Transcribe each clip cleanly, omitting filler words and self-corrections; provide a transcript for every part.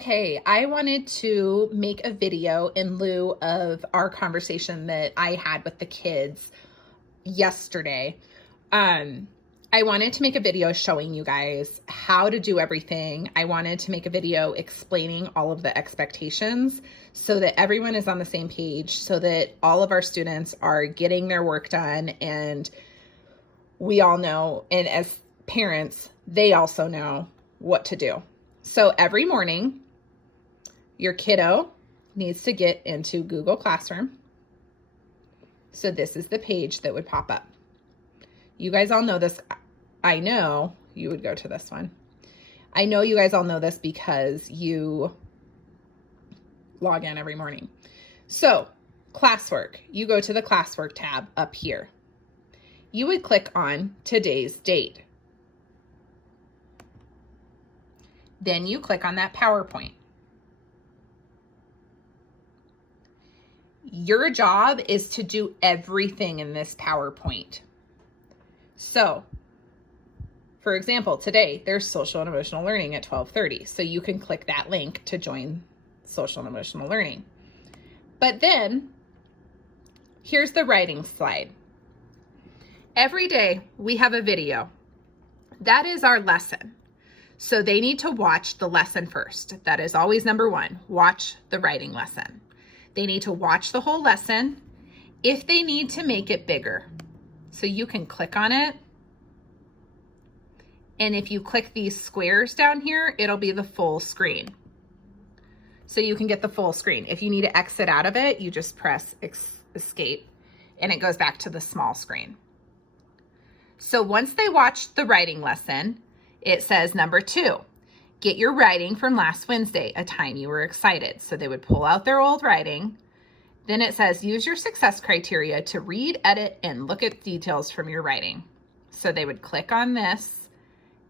Okay, I wanted to make a video in lieu of our conversation that I had with the kids yesterday. Um, I wanted to make a video showing you guys how to do everything. I wanted to make a video explaining all of the expectations so that everyone is on the same page, so that all of our students are getting their work done, and we all know, and as parents, they also know what to do. So every morning, your kiddo needs to get into Google Classroom. So this is the page that would pop up. You guys all know this. I know you would go to this one. I know you guys all know this because you log in every morning. So classwork, you go to the classwork tab up here. You would click on today's date. Then you click on that PowerPoint. Your job is to do everything in this PowerPoint. So, for example, today there's social and emotional learning at 12:30. So you can click that link to join social and emotional learning. But then here's the writing slide. Every day we have a video. That is our lesson. So they need to watch the lesson first. That is always number one. Watch the writing lesson. They need to watch the whole lesson if they need to make it bigger. So you can click on it. And if you click these squares down here, it'll be the full screen. So you can get the full screen. If you need to exit out of it, you just press escape and it goes back to the small screen. So once they watch the writing lesson, it says number 2. Get your writing from last Wednesday, a time you were excited. So they would pull out their old writing. Then it says, use your success criteria to read, edit, and look at details from your writing. So they would click on this.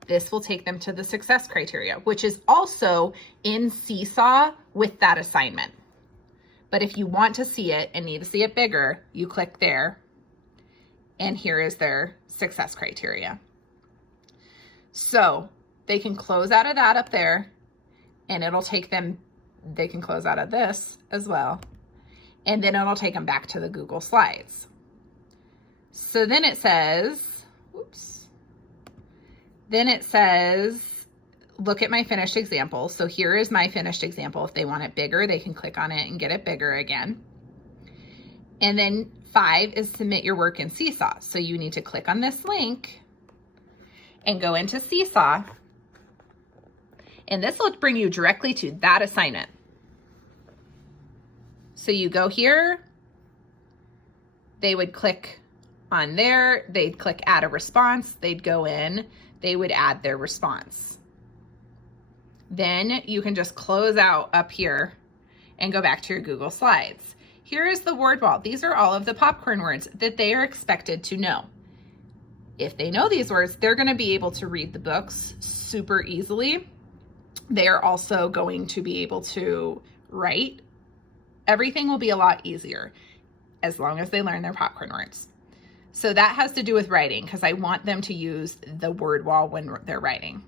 This will take them to the success criteria, which is also in Seesaw with that assignment. But if you want to see it and need to see it bigger, you click there. And here is their success criteria. So they can close out of that up there, and it'll take them, they can close out of this as well, and then it'll take them back to the Google Slides. So then it says, then it says, look at my finished example. So here is my finished example. If they want it bigger, they can click on it and get it bigger again. And then 5 is submit your work in Seesaw. So you need to click on this link and go into Seesaw. And this will bring you directly to that assignment. So you go here, they would click on there, they'd click add a response, they'd go in, they would add their response. Then you can just close out up here and go back to your Google Slides. Here is the word wall. These are all of the popcorn words that they are expected to know. If they know these words, they're going to be able to read the books super easily. They are also going to be able to write. Everything will be a lot easier as long as they learn their popcorn words. So that has to do with writing, because I want them to use the word wall when they're writing.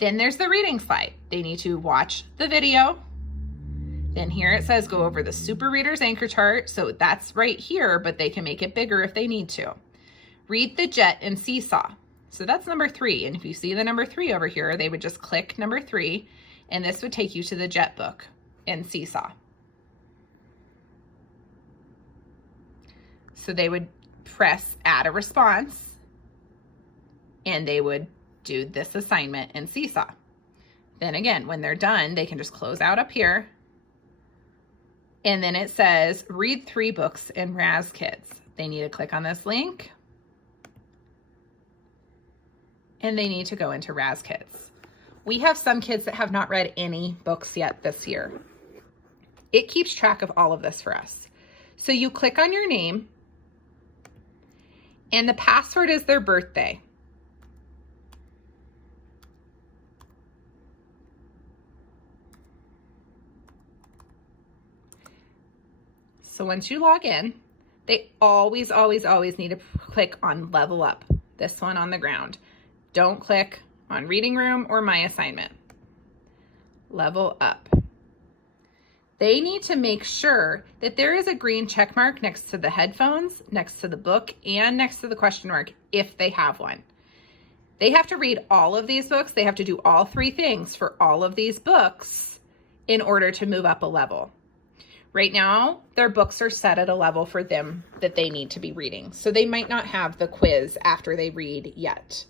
Then there's the reading slide. They need to watch the video. Then here it says go over the Super Reader's anchor chart. So that's right here, but they can make it bigger if they need to. Read the JET and Seesaw. So that's number 3. And if you see the number 3 over here, they would just click number 3, and this would take you to the JET book in Seesaw. So they would press add a response, and they would do this assignment in Seesaw. Then again, when they're done, they can just close out up here. And then it says read 3 books in Raz Kids. They need to click on this link. And they need to go into Raz Kids. We have some kids that have not read any books yet this year. It keeps track of all of this for us. So you click on your name, and the password is their birthday. So once you log in, they always, always, always need to click on Level Up, this one on the ground. Don't click on Reading Room or My Assignment. level up. They need to make sure that there is a green check mark next to the headphones, next to the book, and next to the question mark if they have one. They have to read all of these books. They have to do all 3 things for all of these books in order to move up a level. Right now, their books are set at a level for them that they need to be reading. So they might not have the quiz after they read yet.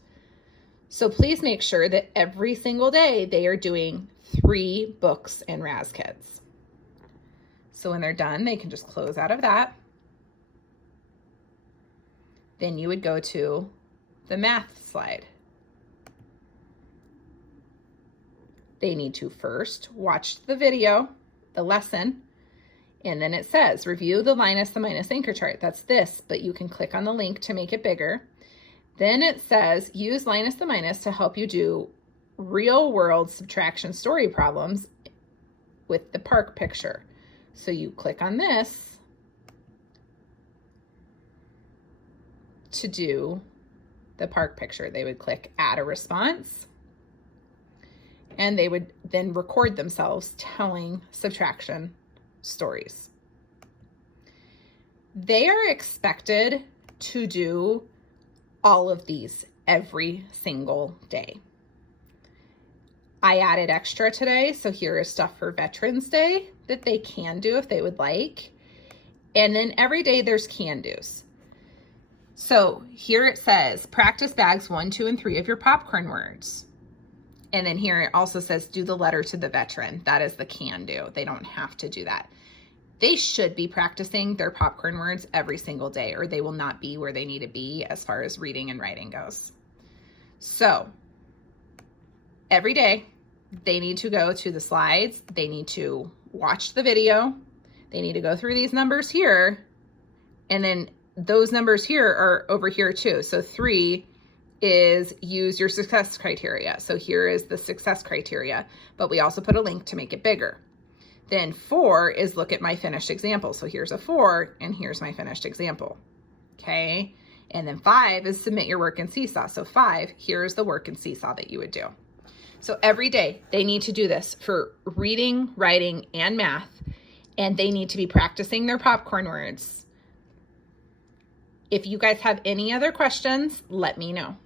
So please make sure that every single day they are doing 3 books in Raz-Kids. So when they're done, they can just close out of that. Then you would go to the math slide. They need to first watch the video, the lesson, and then it says review the Linus the Minus anchor chart. That's this, but you can click on the link to make it bigger. Then it says use Linus the Minus to help you do real world subtraction story problems with the park picture. So you click on this to do the park picture. They would click add a response, and they would then record themselves telling subtraction stories. They are expected to do all of these every single day. I added extra today, so here is stuff for Veterans Day that they can do if they would like. And then every day there's can-dos. So here it says, practice bags 1, 2, and 3 of your popcorn words. And then here it also says, do the letter to the veteran. That is the can-do. They don't have to do that. They should be practicing their popcorn words every single day, or they will not be where they need to be as far as reading and writing goes. So every day they need to go to the slides. They need to watch the video. They need to go through these numbers here. And then those numbers here are over here too. So 3 is use your success criteria. So here is the success criteria, but we also put a link to make it bigger. Then 4 is look at my finished example. So here's a 4 and here's my finished example. Okay. And then 5 is submit your work in Seesaw. So 5, here's the work in Seesaw that you would do. So every day they need to do this for reading, writing, and math, and they need to be practicing their popcorn words. If you guys have any other questions, let me know.